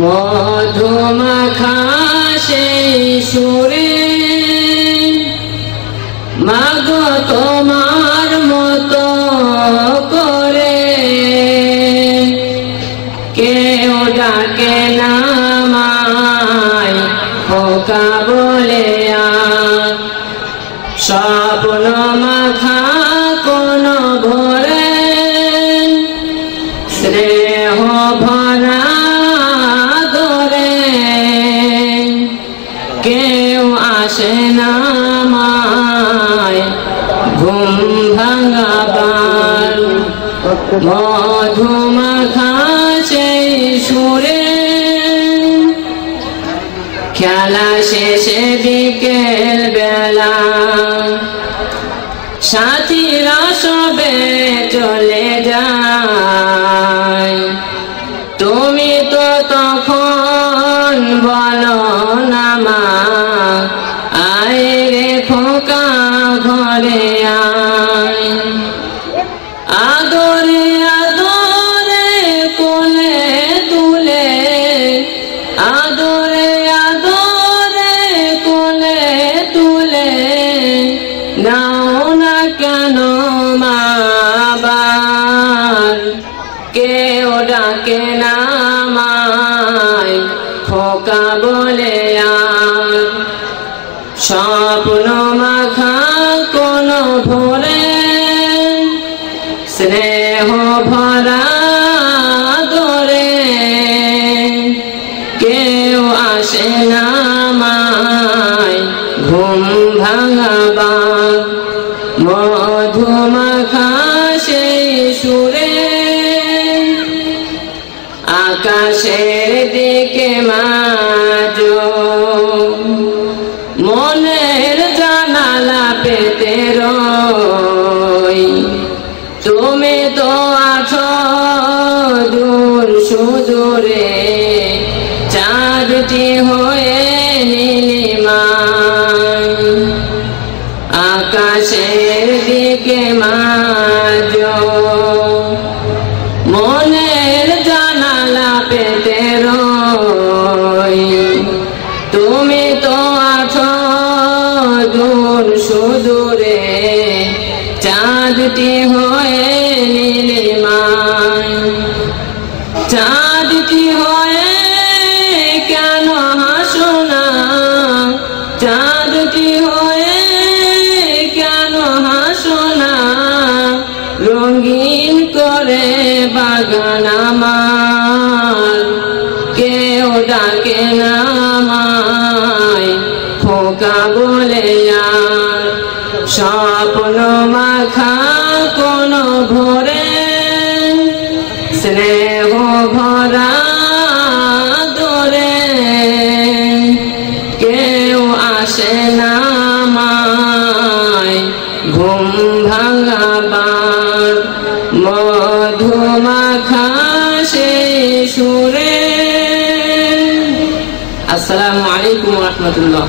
মধুমাখা সেই সুরে মাগো তোমার মতো করে কেউ ডাকে না আমায় খোকা বলে। স্বপ্ন মাখা কোন ভোরে স্নেহ ভরা ধরে কেউ আসে না আমায় ঘুম ভাঙাবার। মধুমাখা সেই সুরে খেলা শেষে বিকেল বেলা সাথীরা সবে চলে যায়। তুমি তো তখন বলো না মা আয় রে খোকা ঘরে আয়। আদরে আদরে কোলে তুলে আদরে আদরে কোলে তুলে নাও না কেন মা আবার কেউ ডাকে না আমায় খোকা বলে। আর স্বপ্ন মাখা কোন ভোরে স্নেহ ভরা ধরে কেউ আসে না আমায় ঘুম ভাঙাবার। মধুমাখা সেই সুরে আকাশের দিকে মাজো মনের জানালা পেতে রই। তুমি তো আছো দূর সুদূরে চাঁদটি হয়ে নীলিমায়। আকাশের দিকে মাজো মনের জানালা পেতে রই। তুমি তো আছো দূর সুদূরে চাঁদটি হয়ে নীলিমায়। চাঁদটি হয়ে কেন হাসো না চাঁদটি হয়ে কেন হাসো না রঙিন করে বাগান আমার কেউ ডাকে না আমায় খোকা বলে। আর স্বপ্ন মাখা কোন ভোরে স্নেহ ভরা ধরে কেউ আসে না আমায় ঘুম ভাঙাবার। মধুমাখা সেই সুরে। আসসালামু আলাইকুম ওয়া রাহমাতুল্লাহ।